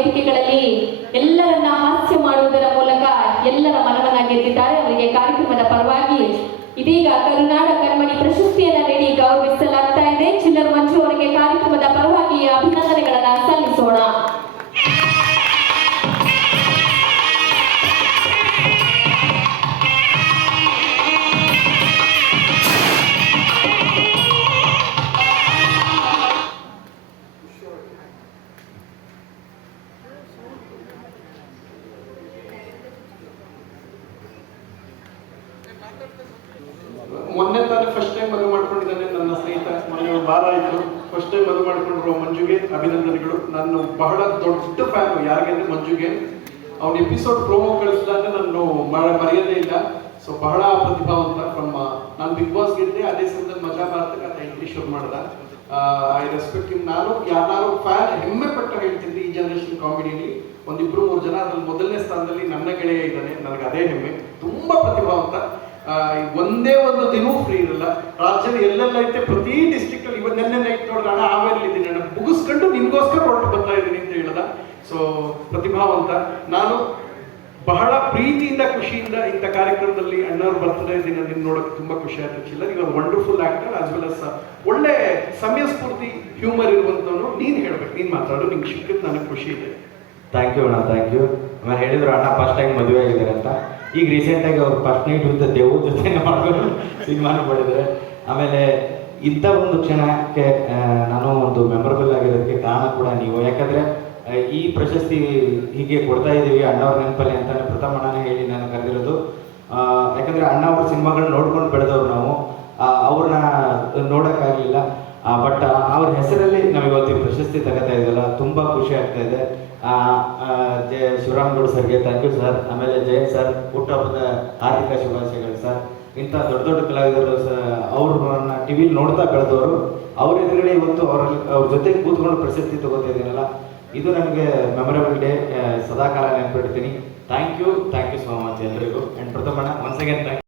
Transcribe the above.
ವೇದಿಕೆಗಳಲ್ಲಿ ಎಲ್ಲರನ್ನ ಹಾಸ್ಯ ಮಾಡುವುದರ ಮೂಲಕ ಎಲ್ಲರ ಮನವನ್ನ ಗೆದ್ದಿದ್ದಾರೆ. ಅವರಿಗೆ ಕಾರ್ಯಕ್ರಮದ ಪರವಾಗಿ ಇದೀಗ ಕರುನಾಡ ಕಣ್ಮಣಿ ಪ್ರಶಸ್ತಿಯನ್ನ ನೀಡಿ ಗೌರವಿಸಲಾಗ್ತಾ ಇದೆ. ಚಿಲ್ಲರ ಮಂಜು ಅವರಿಗೆ ಕಾರ್ಯಕ್ರಮದ ಪರವಾಗಿ ಅಭಿನಂದನೆಗಳನ್ನ ಸಲ್ಲಿಸೋಣ. ಮೊನ್ನೆ ತಾನೇ ಫಸ್ಟ್ ಟೈಮ್ ಮದುವೆ ಮಾಡ್ಕೊಂಡಿದ್ದಾನೆ ನನ್ನ ಸ್ನೇಹಿತ. ಮೊನ್ನೆ ಒಂದು ವಾರ ಆಯಿತು. ಫಸ್ಟ್ ಟೈಮ್ ಮದುವೆ ಮಾಡ್ಕೊಂಡಿರೋ ಮಂಜುಗೆ ಅಭಿನಂದನೆಗಳು. ನಾನು ಬಹಳ ದೊಡ್ಡ ಫ್ಯಾನು. ಯಾರಿಗೆ ಅಂದ್ರೆ ಮಂಜುಗೆ. ಅವ್ನ ಎಪಿಸೋಡ್ ಪ್ರೋಮೋ ಕಳಿಸಿದಾಗ ನಾನು ಮರೆಯೋದೇ ಇಲ್ಲ. ಸೊ ಬಹಳ ಪ್ರತಿಭಾವಂತ. ಫ್ರಮ್ ನಾನು ಬಿಗ್ ಬಾಸ್ ಗೆದ್ದೆ, ಅದೇ ಸಮಯದಲ್ಲಿ ಮಜಾ ಭಾರತಕ್ಕೆ ಆತ ಎಂಟ್ರಿ ಶುರು ಮಾಡ್ದ. I respect him. ನಾನು ಫ್ಯಾನ್ ಹೆಮ್ಮೆ ಪಟ್ಟು ಹೇಳ್ತೀನಿ. ಈ ಜನರೇಷನ್ ಕಾಮಿಡಿಯಲ್ಲಿ ಒಂದಿಬ್ರು ಮೂರು ಜನ ಅದ್ರಲ್ಲಿ ಮೊದಲನೇ ಸ್ಥಾನದಲ್ಲಿ ನನ್ನ ಗೆಳೆಯ ಇದ್ದಾನೆ. ನನಗೆ ಅದೇ ಹೆಮ್ಮೆ. ತುಂಬಾ ಪ್ರತಿಭಾವಂತ. ಒಂದೇ ಒಂದು ದಿನವೂ ಫ್ರೀ ಇರಲ್ಲ. ರಾಜ್ಯದ ಎಲ್ಲೆಲ್ಲ ಐತೆ ಪ್ರತಿ ಡಿಸ್ಟ್ರಿಕ್ಟ್ ಅಲ್ಲಿ. ಇವತ್ತು ನೆನ್ನೆ ನೈಟ್ ನೋಡಿದ್ರೆ ಅಣ್ಣ ಆವೇಲಿ ಇದ್ದೀನಿ, ಅಣ್ಣ ಮುಗಿಸ್ಕೊಂಡು ನಿನ್ಗೋಸ್ಕರ ಹೊರಟು ಬರ್ತಾ ಇದ್ದೀನಿ ಅಂತ ಹೇಳ್ದ. ಸೊ ಪ್ರತಿಭಾವಂತ. ನಾನು ಬಹಳ ಪ್ರೀತಿಯಿಂದ ಖುಷಿಯಿಂದ ಇಂಥ ಕಾರ್ಯಕ್ರಮದಲ್ಲಿ ಅಣ್ಣವ್ರ ಬರ್ತ್ಡೇ ದಿನ ನಿನ್ನ ನೋಡೋಕೆ ತುಂಬಾ ಖುಷಿ ಆಯ್ತು. ಚಿಲ್ಲರ್ ಇವಾಗ wonderful actor as well as ಒಳ್ಳೆ ಸಮಯ ಸ್ಫೂರ್ತಿ ಹ್ಯೂಮರ್ ಇರುವಂತವನು. ನೀನ್ ಹೇಳ್ಬೇಕು, ನೀನ್ ಮಾತಾಡು. ನಿಂಗೆ ಸಿಕ್ಕಿದ್ದು ನನಗೆ ಖುಷಿ ಇದೆ. ಥ್ಯಾಂಕ್ ಯು ಅಣ್ಣ, ಥ್ಯಾಂಕ್ ಯು. ಆಮೇಲೆ ಹೇಳಿದ್ರು ಅಣ್ಣ ಫಸ್ಟ್ ಟೈಮ್ ಮದುವೆ ಆಗಿದ್ದಾರೆ ಅಂತ. ಈಗ ರೀಸೆಂಟಾಗಿ ಅವ್ರು ಫಸ್ಟ್ ನೈಟ್ ವಿತ್ ದೇವ್ರ ಜೊತೆ ಮಾಡ್ಕೊಂಡು ಸಿನಿಮಾನು ಮಾಡಿದ್ದಾರೆ. ಆಮೇಲೆ ಇಂಥ ಒಂದು ಕ್ಷಣಕ್ಕೆ ನಾನು ಒಂದು ಮೆಮೊರಬಲ್ ಆಗಿರೋದಕ್ಕೆ ಕಾರಣ ಕೂಡ ನೀವು. ಯಾಕಂದರೆ ಈ ಪ್ರಶಸ್ತಿ ಹೀಗೆ ಕೊಡ್ತಾ ಇದ್ದೀವಿ ಅಣ್ಣವ್ರ ನೆನಪಲ್ಲಿ ಅಂತಾನೆ ಪ್ರಥಮ ಅಣ್ಣನೇ ಹೇಳಿ ನಾನು ಕರೆದಿರೋದು. ಯಾಕಂದರೆ ಅಣ್ಣ ಅವ್ರ ಸಿನಿಮಾಗಳನ್ನ ನೋಡ್ಕೊಂಡು ಬೆಳೆದವ್ರು ನಾವು. ಅವ್ರನ್ನ ನೋಡೋಕ್ಕಾಗಲಿಲ್ಲ. ಬಟ್ ಅವ್ರ ಹೆಸರಲ್ಲಿ ನಾವು ಇವತ್ತು ಪ್ರಶಸ್ತಿ ತಗೋತಾ ಇದ್ದಲ್ಲ, ತುಂಬ ಖುಷಿ ಆಗ್ತಾ ಇದೆ. ಶಿವರಾಮ್ ಗೌಡ ಸರ್ಗೆ ಥ್ಯಾಂಕ್ ಯು ಸರ್. ಆಮೇಲೆ ಜಯಂತ್ ಸರ್ ಹುಟ್ಟುಹಬ್ಬದ ಹಾರ್ದಿಕ ಶುಭಾಶಯಗಳು ಸರ್. ಇಂಥ ದೊಡ್ಡ ದೊಡ್ಡ ಕಲಾವಿದರು ಅವ್ರನ್ನ ಟಿವಿಲಿ ನೋಡ್ತಾ ಬೆಳೆದವರು. ಅವ್ರ ಎದುರುಗಡೆ ಇವತ್ತು ಅವ್ರ ಜೊತೆ ಕೂತ್ಕೊಂಡು ಪ್ರಶಸ್ತಿ ತಗೋತಾ ಇದ್ದೀನಲ್ಲ, ಇದು ನನಗೆ ಮೆಮೊರೇಬಲ್ ಡೇ. ಸದಾಕಾಲ ನೆನಪಿಡ್ತೀನಿ. ಥ್ಯಾಂಕ್ ಯು ಸೋ ಮಚ್ ಎಲ್ರಿಗೂ. ಆ್ಯಂಡ್ ಪ್ರಥಮಣ್ಣ ಒನ್ಸ್ ಅಗೇನ್ ಥ್ಯಾಂಕ್ ಯು.